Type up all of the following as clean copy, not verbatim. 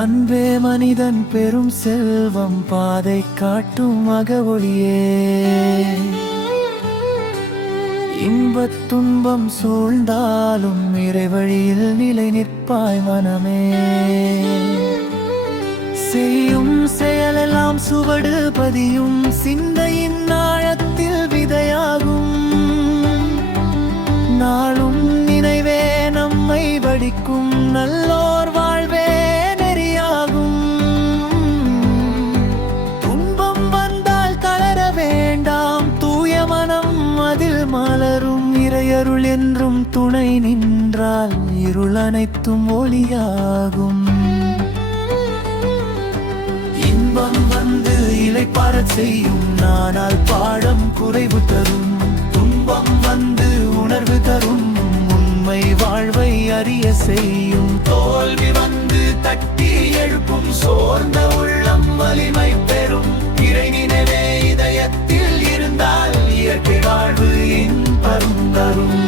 அன்பே மனிதன் பெரும் செல்வம், பாதை காட்டும் அகவொளியே. இன்பத் துன்பம் சூழ்ந்தாலும் இறைவழியில் நிலை நிற்பாய் மனமே. செய்யும் செயலெல்லாம் சுவடு பதியும், சிந்தையின் ஆழத்தில் விதையாகும். நாளும் நினைவே நம்மை வடிக்கும், நல்லோர் வாழ்வே நெறியாகும். துன்பம் வந்தால் தளர வேண்டாம், தூய மனம் அதில் மலரும். இறையருள் என்றும் துணை நின்றால் இருள் அனைத்தும் ஒளியாகும். இன்பம் வந்து இளைப்பாறச் செய்யும், நானால் பாடம் குறைவு தரும். துன்பம் வந்து உணர்வு தரும், உண்மை வாழ்வை அறிய செய்யும். தோல்வி வந்து தட்டி எழுப்பும், சோர்ந்த உள்ளம் வலிமை பெறும். இறை நினைவே இதயத்தில் இருந்தால் இயற்கை வாழ்வு இன்பம் தரும்.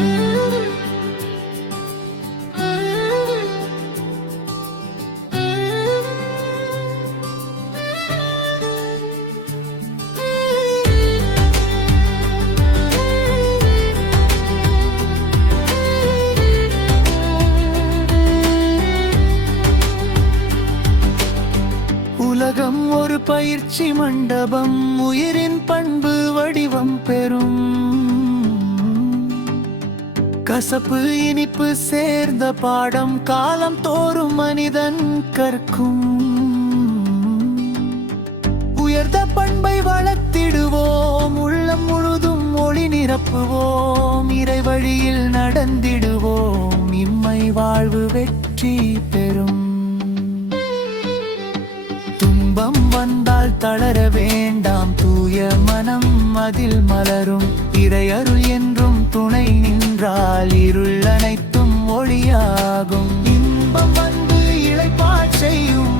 உலகம் ஒரு பயிற்சி மண்டபம், உயிரின் பண்பு வடிவம் பெறும். கசப்பு இனிப்பு சேர்ந்த பாடம், காலம் தோறும் மனிதன் கற்கும். உயர்ந்த பண்பை வளர்த்திடுவோம், உள்ளம் முழுதும் ஒளி நிரப்புவோம். இறை வழியில் நடந்திடுவோம், இம்மை வாழ்வு வெற்றி பெறும். துன்பம் வந்தால் தளர வேண்டாம், தூய மனம் அதில் மலரும். இறையருள் என்றும் துணை நின்றால் இருள் அனைத்தும் ஒளியாகும். இன்பம் வந்து இளைப்பாறச் செய்யும்,